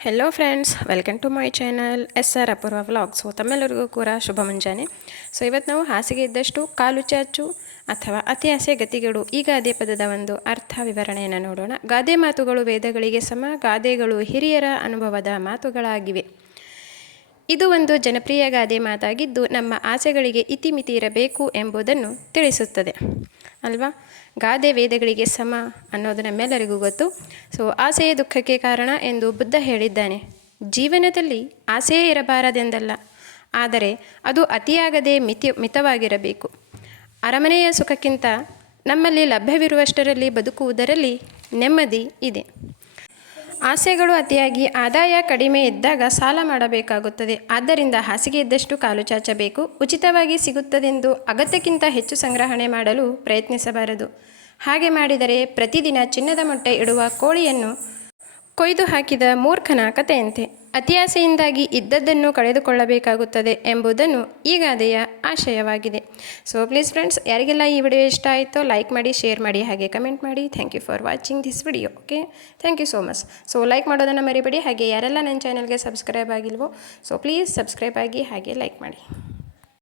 Hello friends welcome to my channel S R Apoorva vlog so ತಮ್ಮೆಲ್ಲರಿಗೂ ಕೂಡ ಶುಭ ಮುಂಜಾನೆ so ಇವತ್ತು ನಾವು ಹಾಸಿಗೆ ಇದ್ದಷ್ಟು ಕಾಲು ಚಾಚು ಅಥವಾ ಅತಿ ಆಸೆ ಗತಿಗಳು ಈ ಗಾದೆ ಪದದ ಒಂದು ಅರ್ಥ ವಿವರಣೆಯನ್ನು ನೋಡೋಣ. ಗಾದೆ ಮಾತುಗಳು ವೇದಗಳಿಗೆ ಸಮ, ಗಾದೆಗಳು ಹಿರಿಯರ ಅನುಭವದ ಮಾತುಗಳಾಗಿವೆ. ಇದು ಒಂದು ಜನಪ್ರಿಯ ಗಾದೆ ಮಾತಾಗಿದ್ದು ನಮ್ಮ ಆಸೆಗಳಿಗೆ ಇತಿಮಿತಿ ಇರಬೇಕು ಎಂಬುದನ್ನು ತಿಳಿಸುತ್ತದೆ. ಅಲ್ವಾ? ಗಾದೆ ವೇದಗಳಿಗೆ ಸಮ ಅನ್ನೋದು ನಮ್ಮೆಲ್ಲರಿಗೂ ಗೊತ್ತು. ಸೊ ಆಸೆಯೇ ದುಃಖಕ್ಕೆ ಕಾರಣ ಎಂದು ಬುದ್ಧ ಹೇಳಿದ್ದಾನೆ. ಜೀವನದಲ್ಲಿ ಆಸೆಯೇ ಇರಬಾರದೆಂದಲ್ಲ. ಆದರೆ ಅದು ಅತಿಯಾಗದೆ ಮಿತಿ, ಮಿತವಾಗಿರಬೇಕು. ಅರಮನೆಯ ಸುಖಕ್ಕಿಂತ ನಮ್ಮಲ್ಲಿ ಲಭ್ಯವಿರುವಷ್ಟರಲ್ಲಿ ಬದುಕುವುದರಲ್ಲಿ ನೆಮ್ಮದಿ ಇದೆ. ಆಸೆಗಳು ಅತಿಯಾಗಿ, ಆದಾಯ ಕಡಿಮೆ ಇದ್ದಾಗ ಸಾಲ ಮಾಡಬೇಕಾಗುತ್ತದೆ. ಆದ್ದರಿಂದ ಹಾಸಿಗೆ ಇದ್ದಷ್ಟು ಕಾಲು ಚಾಚಬೇಕು. ಉಚಿತವಾಗಿ ಸಿಗುತ್ತದೆಂದು ಅಗತ್ಯಕ್ಕಿಂತ ಹೆಚ್ಚು ಸಂಗ್ರಹಣೆ ಮಾಡಲು ಪ್ರಯತ್ನಿಸಬಾರದು. ಹಾಗೆ ಮಾಡಿದರೆ ಪ್ರತಿದಿನ ಚಿನ್ನದ ಮೊಟ್ಟೆ ಇಡುವ ಕೋಳಿಯನ್ನು ಕೊಯ್ದು ಹಾಕಿದ ಮೂರ್ಖನ ಕಥೆಯಂತೆ. ಅತಿಯಾಸೆಯಿಂದಾಗಿ ಇದ್ದದ್ದನ್ನು ಕಳೆದುಕೊಳ್ಳಬೇಕಾಗುತ್ತದೆ ಎಂಬುದನ್ನು ಈ ಗಾದೆಯ ಆಶಯವಾಗಿದೆ. ಸೊ ಪ್ಲೀಸ್ ಫ್ರೆಂಡ್ಸ್ ಯಾರಿಗೆಲ್ಲ ಈ ವಿಡಿಯೋ ಇಷ್ಟ ಆಯಿತೋ ಲೈಕ್ ಮಾಡಿ ಶೇರ್ ಮಾಡಿ, ಹಾಗೆ ಕಮೆಂಟ್ ಮಾಡಿ. Thank you for watching this video okay thank you so much so like ಮಾಡೋದನ್ನು ಮರಿಬೇಡಿ. ಹಾಗೆ ಯಾರೆಲ್ಲ ನನ್ನ ಚಾನಲ್ಗೆ ಸಬ್ಸ್ಕ್ರೈಬ್ ಆಗಿಲ್ವೋ ಸೊ ಪ್ಲೀಸ್ ಸಬ್ಸ್ಕ್ರೈಬ್ ಆಗಿ, ಹಾಗೆ ಲೈಕ್ ಮಾಡಿ.